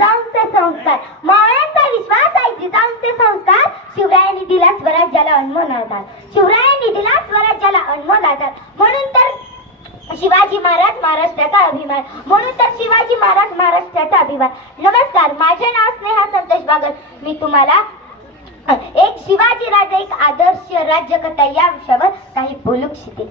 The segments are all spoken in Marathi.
जिजाऊंचे संस्कार, मावळ्यांचा विश्वास आहे जिजाऊंचे संस्कार. शिवरायांनी दिला स्वराज्याला अनमोल आधार, शिवरायांनी दिला स्वराज्याला अनमोल आधार. म्हणून तर शिवाजी महाराज महाराष्ट्राचा अभिमान, म्हणून तर शिवाजी महाराज महाराष्ट्राचा अभिमान. नमस्कार, माझे नाव स्नेहा संतोष बागल. मी तुम्हाला एक शिवाजी राजा एक आदर्श राज्यकर्ता या विषयावर काही बोलू इच्छिते.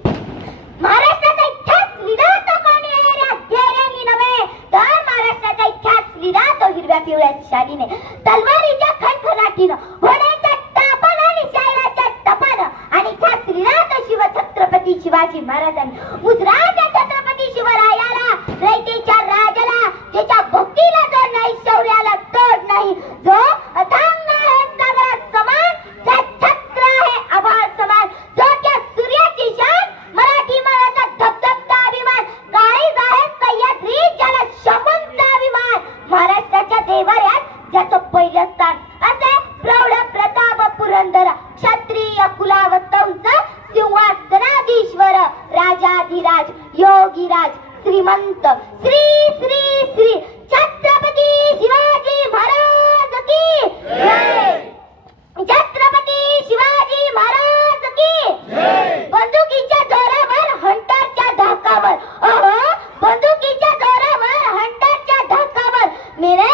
महाराष्ट्राचा इतिहास लिहिला तो कोणी रे अध्ययनांनी नव्हे, तर महाराष्ट्राचा इतिहास लिहिला तो हिरव्या पिवळ्या शालीने, तलवारीच्या खणखणाटीनं, घोड्यांच्या टापानं आणि शायराच्या टपानं. आणि इतिहास लिहिला तो शिवछत्रपती शिवाजी महाराजांनी. मुजराच्या छत्रपती शिवरायाला, रयतेच्या राजाला, ज्याच्या भक्तीला जो नाही, शौर्याला तोड नाही, जो अथांग आहे सागरात समान, त्या छत्र आहे आभाळ समान, जो त्या सूर्याची शान, मराठी मानाचा धबधबता अभिमान, काळीज आहे सह्याद्री ज्याला शकुंचा अभिमान. महाराष्ट्राच्या देवाऱ्यात ज्याचं पहिलं स्थान, असे प्रौढ प्रताप पुरंदर, क्षत्रिय कुलावतंस, सिंहासनाधीश्वर, राजाधिराज, योगीराज, श्रीमंत, श्री श्री श्री छत्रपती शिवाजी महाराज की जय. छत्रपती शिवाजी महाराज की जय. बंदुकीच्या जोरावर, हंटरच्या धाकावर, अहो बंदुकीच्या जोरावर, हंटरच्या धाकावर मेरे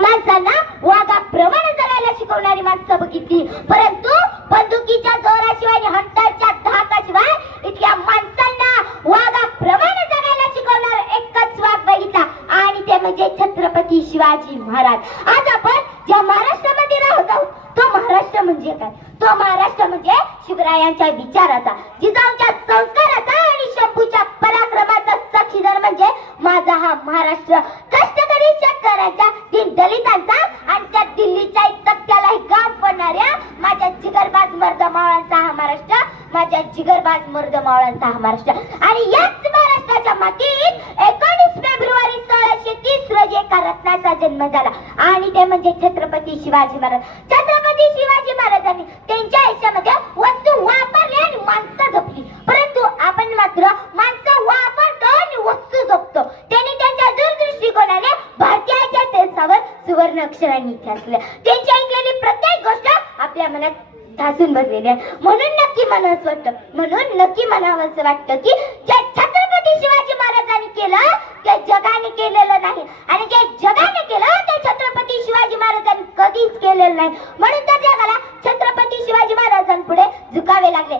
माणसांना वाघाप्रमाणे जगायला शिकवणारी माणसं बघितली, परंतु बंदुकीच्या जोराशिवाय आणि हंटरच्या धाकाशिवाय इथल्या माणसांना वाघाप्रमाणे जगायला शिकवणारा एकच वाघ बघितला, आणि ते म्हणजे छत्रपती शिवाजी महाराज. आज आपण ज्या महाराष्ट्रामध्ये राहत आहोत तो महाराष्ट्र म्हणजे काय? तो महाराष्ट्र म्हणजे शिवरायांच्या विचाराचा, जिजाऊंच्या संस्काराचा आणि शंभूच्या पराक्रमाचा साक्षीदार म्हणजे माझा हा महाराष्ट्र. कष्टकरी शेतकऱ्यांचा, दीन दलितांचा आणि त्या दिल्लीच्या तक्त्यालाही गाव पडणाऱ्या माझ्या जिगरबाज मर्दमावळांचा हा महाराष्ट्र, माझ्या जिगरबाज मर्दमावळांचा हा महाराष्ट्र. आणि याच महाराष्ट्राच्या मातीत 19 फेब्रुवारी 1630 रोजी एका रत्नाचा जन्म झाला, आणि ते म्हणजे छत्रपती शिवाजी महाराज. छत्रपती शिवाजी महाराजांनी त्यांच्या आयुष्यामध्ये वस्तू वापरली आणि माणसं जपली, परंतु आपण मात्र माणसं वापरतो आणि वस्तू जपतो. त्यांनी त्यांच्या दूरदृष्टिकोनाने भारतीयाच्या इतिहासावर सुवर्ण अक्षरांनी ठसले. त्यांची ऐकलेली प्रत्येक गोष्ट आपल्या मनात ठासून बसलेली आहे. म्हणून नक्की म्हणावंसं वाटतं, म्हणून नक्की म्हणावंसं वाटतं की जे छत्रपती शिवाजी महाराजांनी केलं ते जगाने केलेलं नाही, आणि जे जगाने केलं ते छत्रपती शिवाजी महाराजांनी कधीच केलेलं नाही. म्हणून तर जगाला छत्रपती शिवाजी महाराजांपुढे झुकावे लागले.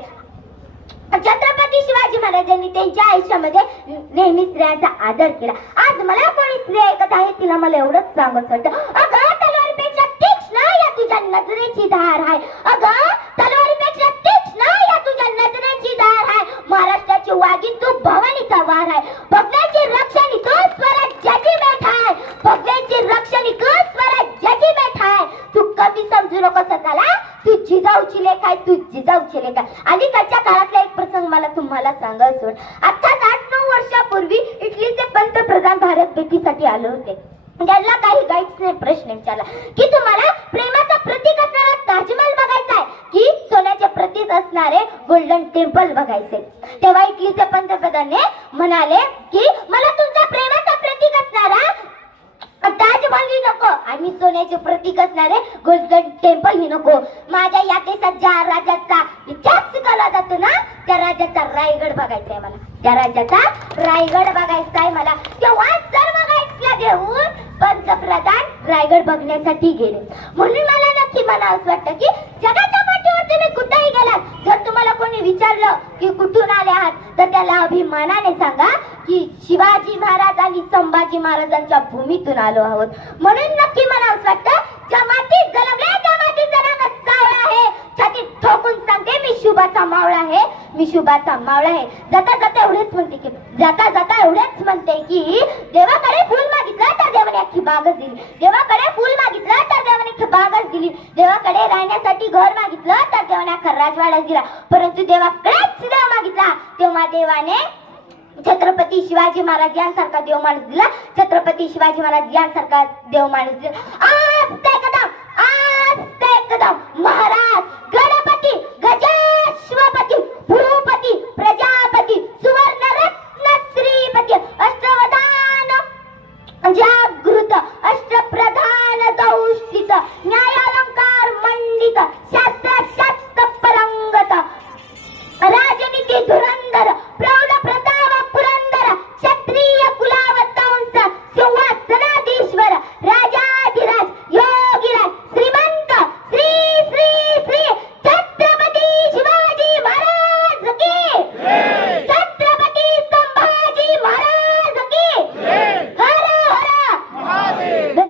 छत्रपती शिवाजी महाराजांनी त्यांच्या आयुष्यामध्ये नेहमी स्त्रियांचा आदर केला. आज मला कोणी स्त्री ऐकत आहे तिला मला एवढंच सांगत वाटतं, अगं तलवारीपेक्षा तीक्ष्ण या तुझ्या नजरेची धार आहे, अगं तलवारीपेक्षा तीक्ष्ण या तुझ्या नजरेची धार आहे. महाराष्ट्राची वागी तू भवानीचा वार आहे, भगव्याची रक्षणी तू स्वराज्याची बेट आहे, भगव्याची रक्षणी तू स्वराज्याची बेट आहे. तू कमी समजू नको स्वतःला, तू जिजाऊची लेक आहे, तू जिजाऊची लेक आहे. अलीकडच्या काळातला एक प्रसंग मला तुम्हाला सांगायचं. आताच 8-9 वर्षापूर्वी इटलीचे पंतप्रधान भारत भेटीसाठी आले होते. त्यांना काही गाईड्सने प्रश्न विचारला की तुम्हाला प्रेमाचं प्रतीक असणारा ताजमहल बघायचा आहे की सोन्याचे प्रतीक असणारे गोल्डन टेम्पल बघायचे. तेव्हा इटलीचे पंतप्रधान म्हणाले की मला तुमचा प्रेमाचं प्रतीक असणारा ताजमहल ही नको आणि सोन्याचे प्रतीक असणारे गोल्डन टेम्पल ही नको. माझ्या या देशात ज्या राजाचा इतिहास शिकवला जातो ना त्या राजाचा रायगड बघायचा आहे मला, त्या राजाचा रायगड बघायचा आहे मला. तेव्हा सर्व गाईड्सला घेऊन पंतप्रधान रायगड बघण्यासाठी गेले. म्हणून मला नक्की म्हणावंसं वाटतं की जगाच्या पाठीवर तुम्ही कुठेही गेलात, जर तुम्हाला कोणी विचारलं की कुठून आले आहात तर त्याला अभिमानाने सांगा की शिवाजी महाराज आणि संभाजी महाराजांच्या भूमीतून आलो आहोत. म्हणून नक्की म्हणावंसं वाटतं ज्या मातीत जन्मले त्या मातीचा नाव सावळा आहे. छातीत ठोकून सांगते मी शुभाचा मावळा आहे, मी शुभाचा मावळा आहे. जाता जाता एवढेच म्हणते की देवाकडे फुल मागितलं तर देवाने अख्खी बागच दिली, देवाकडे फुल मागितलं तर देवाने अख्खी बागच दिली, देवाकडे राहण्यासाठी घर मागितलं तर देवाने अख्खा राजवाडाच दिला, परंतु देवाकडेच देव मागितला तेव्हा देवाने छत्रपती शिवाजी महाराज यांसारखा देव माणूस दिला, छत्रपती शिवाजी महाराज यांसारखा देव माणूस दिला. आज ते कदम महाराज गणपती गजाश्वपती भूपती प्रजापती सुवर्ण रत्न श्रीपती अष्टवधान